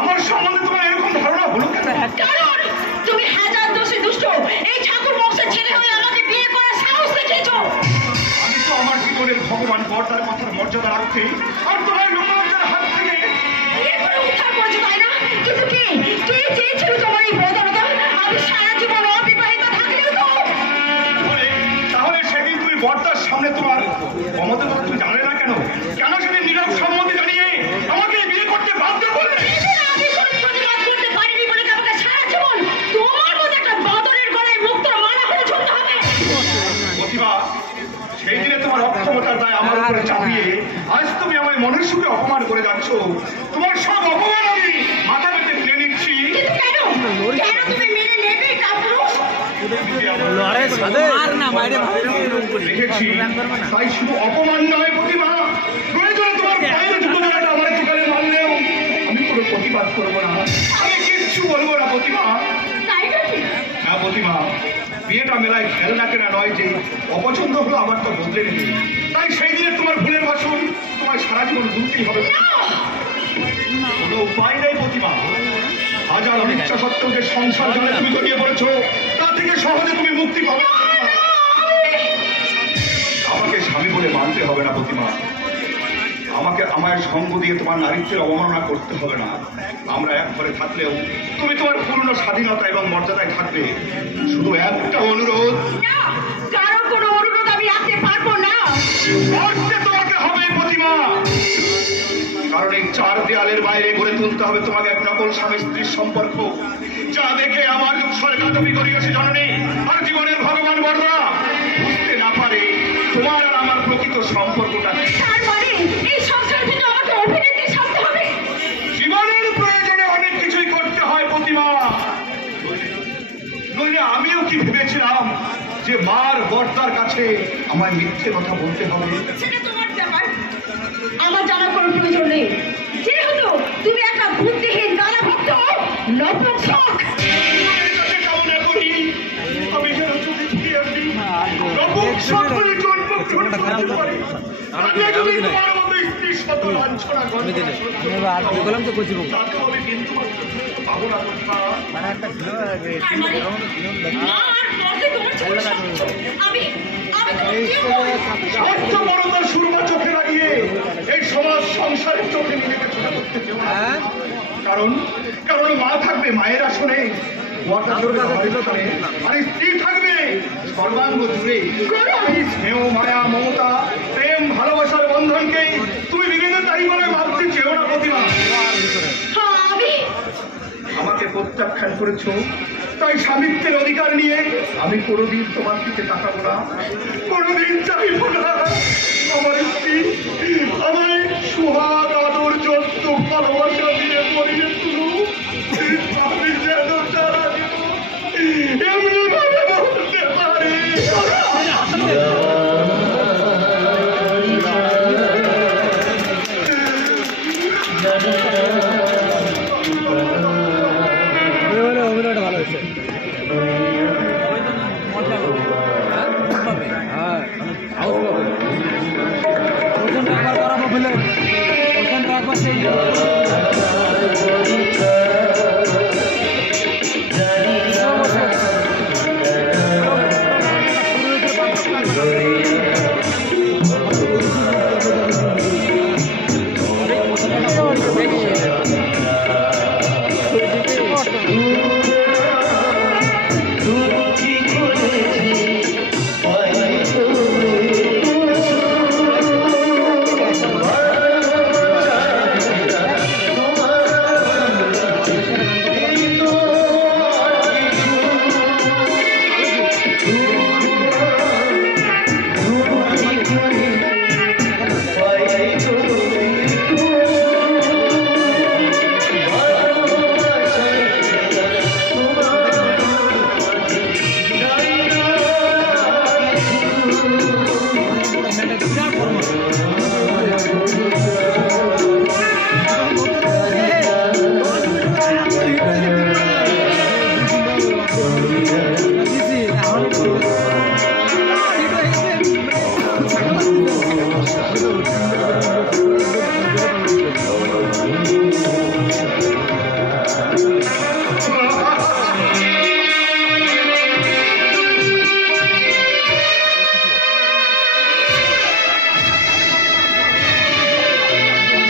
আমার সম্বন্ধে তোমার এরকম ধারণা হলো তুমি হাজার দোষে দুষ্ট। এই ঠাকুর বংশের ছেলে হয়ে আমাকে বিয়ে করার সাহস দেখিয়েছো। আমি তো আমার জীবনের ভগবান বর্দার কথার মর্যাদা রাখতে আর তোমার লোকের হাত থেকে উদ্ধার করেছ তাই না? কিন্তু কে? কে চেয়েছিল তোমার এই বদলতা আমি সারা জীবন তোমার অক্ষমতার দায় আমার উপরে চাপিয়ে আজ তুমি আমায় মনের সুখে অপমান করে যাচ্ছ। তোমার সব অপমান আমি মাথা পেতে নিয়ে নিচ্ছি। দেখেছি তাই শুধু অপমান নয় প্রতিভা বিয়েটা মেলায় খেলনা কেনা নয় যে অপছন্দ হলো আমার তো বদলে তাই সেই দিনে তোমার ভুলের ভাষণ, তোমার সারা জীবন ভুলতেই হবে। কোনো উপায় নেই প্রতিমা। হাজার ইচ্ছা সত্ত্বেও যে সংসার জালে তুমি জড়িয়ে পড়েছো, তা থেকে সহজে তুমি মুক্তি পাবে। আমাকে স্বামী বলে মানতে হবে না প্রতিমা। আমাকে আমার সঙ্গ দিয়ে তোমার নারীত্বের অবমাননা করতে হবে না। আমরা এক ঘরে থাকলেও তুমি তোমার পূর্ণ স্বাধীনতা এবং মর্যাদায় থাকবে। শুধু একটা অনুরোধ। কোনো অনুরোধ আমি রাখতে পারব না। তোমাকে হবে প্রতিমা। কারণ এই চার দেয়ালের বাইরে গড়ে তুলতে হবে তোমাকে এক নকল স্বামী স্ত্রীর সম্পর্ক। যা দেখে আমার করিয়েছে জননী। যে মার বর্দার কাছে আমায় মিথ্যে কথা বলতে হবে। সেটা তোমার ব্যাপার আমার জানার কোনো প্রয়োজন নেই। যেহেতু তুমি একটা বুদ্ধিহীন দানা ভক্ত নপুংসক তোমার সুরমা চোখে লাগিয়ে এই সমাজ সংসারের চোখে নিজেকে ছোট করতে চেও কারণ কারণ মা থাকবে মায়ের আসনে বর্দা থাকবে বাবার আসনে, আর স্ত্রী থাকবে সর্বাঙ্গ জুড়ে স্নেহ মায়া মমতা প্রেম ভালোবাসার বন্ধনকে তুমি বিভিন্ন তারিমানে ভাবতে চেও না প্রতিমা। হ্যাঁ, আমি আমাকে প্রত্যাখ্যান করেছ। তাই স্বামিত্বের অধিকার নিয়ে আমি কোনোদিন তোমার দিকে তাকাবো না। কোনোদিন চাইব না। আমার স্ত্রী, আমার সুহাগ আদর যত্ন, ভালোবাসা Hallelujah.